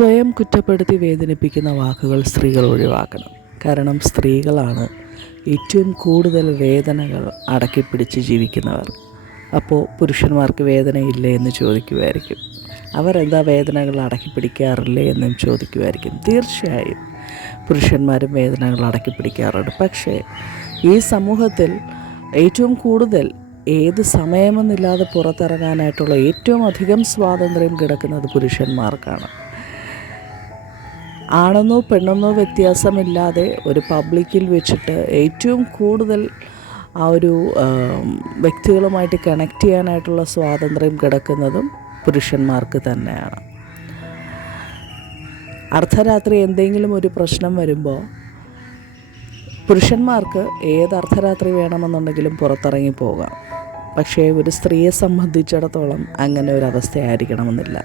സ്വയം കുറ്റപ്പെടുത്തി വേദനിപ്പിക്കുന്ന വാക്കുകൾ സ്ത്രീകൾ ഒഴിവാക്കണം. കാരണം സ്ത്രീകളാണ് ഏറ്റവും കൂടുതൽ വേദനകൾ അടക്കിപ്പിടിച്ച് ജീവിക്കുന്നവർ. അപ്പോൾ പുരുഷന്മാർക്ക് വേദനയില്ലേ എന്ന് ചോദിക്കുമായിരിക്കും അവരെന്താ വേദനകൾ അടക്കി പിടിക്കാറില്ലേ എന്നും ചോദിക്കുമായിരിക്കും തീർച്ചയായും പുരുഷന്മാരും വേദനകൾ അടക്കി പിടിക്കാറുണ്ട് പക്ഷേ ഈ സമൂഹത്തിൽ ഏറ്റവും കൂടുതൽ ഏത് സമയമെന്നില്ലാതെ പുറത്തിറങ്ങാനായിട്ടുള്ള ഏറ്റവും അധികം സ്വാതന്ത്ര്യം കിടക്കുന്നത് പുരുഷന്മാർക്കാണ്. ആണെന്നോ പെണ്ണെന്നോ വ്യത്യാസമില്ലാതെ ഒരു പബ്ലിക്കിൽ വെച്ചിട്ട് ഏറ്റവും കൂടുതൽ ആ ഒരു വ്യക്തികളുമായിട്ട് കണക്ട് ചെയ്യാനായിട്ടുള്ള സ്വാതന്ത്ര്യം കിടക്കുന്നതും പുരുഷന്മാർക്ക് തന്നെയാണ്. അർദ്ധരാത്രി എന്തെങ്കിലും ഒരു പ്രശ്നം വരുമ്പോൾ പുരുഷന്മാർക്ക് ഏത് അർദ്ധരാത്രി വേണമെന്നുണ്ടെങ്കിലും പുറത്തിറങ്ങി പോകാം. പക്ഷേ ഒരു സ്ത്രീയെ സംബന്ധിച്ചിടത്തോളം അങ്ങനെ ഒരു അവസ്ഥയായിരിക്കണമെന്നില്ല.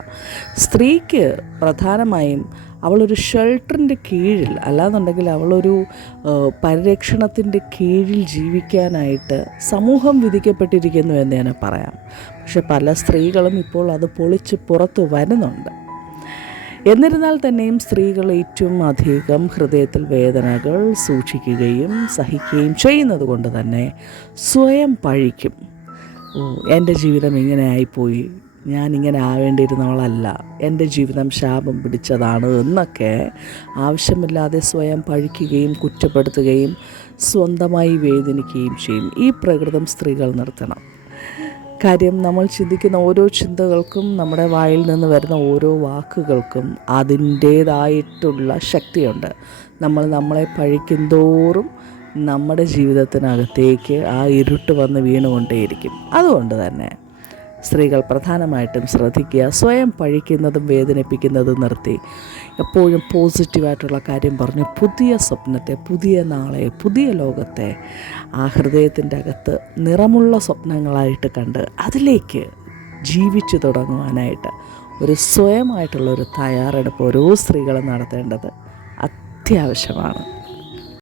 സ്ത്രീക്ക് പ്രധാനമായും അവളൊരു ഷെൽട്ടറിന്റെ കീഴിൽ അല്ലാന്നുണ്ടെങ്കിൽ അവളൊരു പരിരക്ഷണത്തിന്റെ കീഴിൽ ജീവിക്കാനായിട്ട് സമൂഹം വിധിക്കപ്പെട്ടിരിക്കുന്നു എന്ന് തന്നെ പറയാം. പക്ഷെ പല സ്ത്രീകളും ഇപ്പോൾ അത് പൊളിച്ച് പുറത്തു വരുന്നുണ്ട്. എന്നിരുന്നാൽ തന്നെയും സ്ത്രീകൾ ഏറ്റവും അധികം ഹൃദയത്തിൽ വേദനകൾ സൂക്ഷിക്കുകയും സഹിക്കുകയും ചെയ്യുന്നത് കൊണ്ട് തന്നെ സ്വയം പഴിക്കും. ഓ എന്റെ ജീവിതം ഇങ്ങനെ ആയിപ്പോയി. ഞാൻ ഇങ്ങനെ ആവേണ്ടിയിരുന്നവളല്ല. എന്റെ ജീവിതം ശാപം പിടിച്ചതാണ് എന്നൊക്കെ ആവശ്യമില്ലാതെ സ്വയം പഴിക്കുകയും കുറ്റപ്പെടുത്തുകയും സ്വന്തമായി വേദനിക്കുകയും ചെയ്യും. ഈ പ്രകൃതം സ്ത്രീകൾ നിർത്തണം. കാര്യം നമ്മൾ ചിന്തിക്കുന്ന ഓരോ ചിന്തകൾക്കും നമ്മുടെ വായിൽ നിന്ന് വരുന്ന ഓരോ വാക്കുകൾക്കും അതിന്റേതായിട്ടുള്ള ശക്തിയുണ്ട്. നമ്മൾ നമ്മളെ പഴിക്കും തോറും നമ്മുടെ ജീവിതത്തിനകത്തേക്ക് ആ ഇരുട്ട് വന്ന് വീണുകൊണ്ടേയിരിക്കും. അതുകൊണ്ട് തന്നെ സ്ത്രീകൾ പ്രധാനമായിട്ടും ശ്രദ്ധിക്കുക. സ്വയം പഴിക്കുന്നതും വേദനിപ്പിക്കുന്നതും നിർത്തി. എപ്പോഴും പോസിറ്റീവായിട്ടുള്ള കാര്യം പറഞ്ഞ് പുതിയ സ്വപ്നത്തെ പുതിയ നാളെ പുതിയ ലോകത്തെ ആ ഹൃദയത്തിന്റെ അകത്ത് നിറമുള്ള സ്വപ്നങ്ങളായിട്ട് കണ്ട് അതിലേക്ക് ജീവിച്ചു തുടങ്ങുവാനായിട്ട് ഒരു സ്വയമായിട്ടുള്ള ഒരു തയ്യാറെടുപ്പ് ഓരോ സ്ത്രീകളും നടത്തേണ്ടത് അത്യാവശ്യമാണ്.